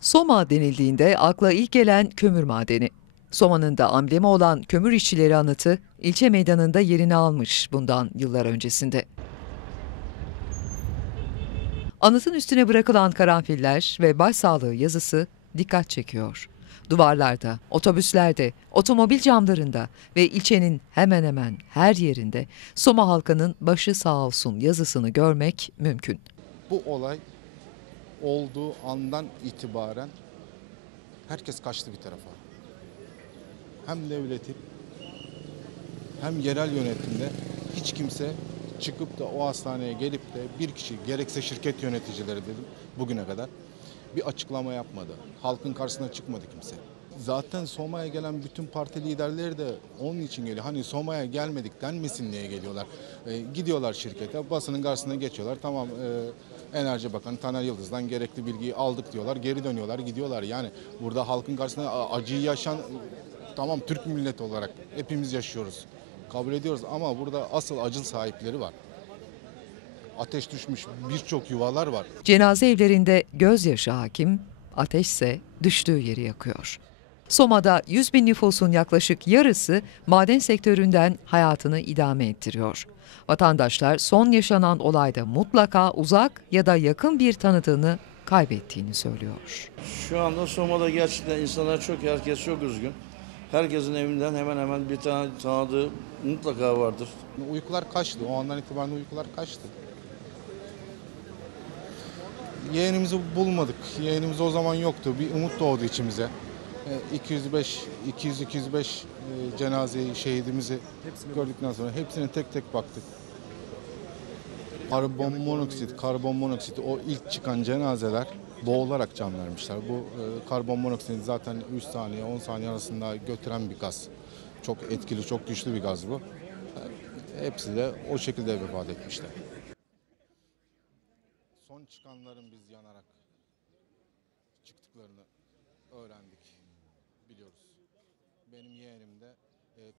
Soma denildiğinde akla ilk gelen kömür madeni. Soma'nın da amblemi olan kömür işçileri anıtı ilçe meydanında yerini almış bundan yıllar öncesinde. Anıtın üstüne bırakılan karanfiller ve başsağlığı yazısı dikkat çekiyor. Duvarlarda, otobüslerde, otomobil camlarında ve ilçenin hemen hemen her yerinde Soma halkının başı sağ olsun yazısını görmek mümkün. Bu olay olduğu andan itibaren herkes kaçtı bir tarafa. Hem devletin hem yerel yönetimde hiç kimse çıkıp da o hastaneye gelip de bir kişi gerekse şirket yöneticileri dedim bugüne kadar bir açıklama yapmadı. Halkın karşısına çıkmadı kimse. Zaten Soma'ya gelen bütün parti liderleri de onun için geliyor. Hani Soma'ya gelmedik denmesin diye geliyorlar. E, gidiyorlar şirkete, basının karşısına geçiyorlar. Tamam e, Enerji Bakanı Taner Yıldız'dan gerekli bilgiyi aldık diyorlar. Geri dönüyorlar, gidiyorlar. Yani burada halkın karşısına a- acıyı yaşayan tamam Türk milleti olarak hepimiz yaşıyoruz. Kabul ediyoruz ama burada asıl acıl sahipleri var. Ateş düşmüş birçok yuvalar var. Cenaze evlerinde gözyaşı hakim, ateşse düştüğü yeri yakıyor. Soma'da 100 bin nüfusun yaklaşık yarısı maden sektöründen hayatını idame ettiriyor. Vatandaşlar son yaşanan olayda mutlaka uzak ya da yakın bir tanıdığını kaybettiğini söylüyor. Şu anda Soma'da gerçekten insanlar çok, herkes çok üzgün. Herkesin evinden hemen hemen bir tane tanıdığı mutlaka vardır. Uykular kaçtı. O andan itibaren uykular kaçtı. Yeğenimizi bulmadık. Yeğenimiz o zaman yoktu. Bir umut doğdu içimize. E, 205, 200, 205 e, cenazeyi, şehidimizi gördükten sonra hepsine tek tek baktık. Karbon monoksit, karbon monoksit o ilk çıkan cenazeler boğularak can vermişler. Bu e, karbon monoksit zaten 3 saniye 10 saniye arasında götüren bir gaz. Çok etkili, çok güçlü bir gaz bu. E, Hepsi de o şekilde vefat etmişler. Son çıkanların biz yanarak çıktıklarını biliyoruz. Benim yeğenim de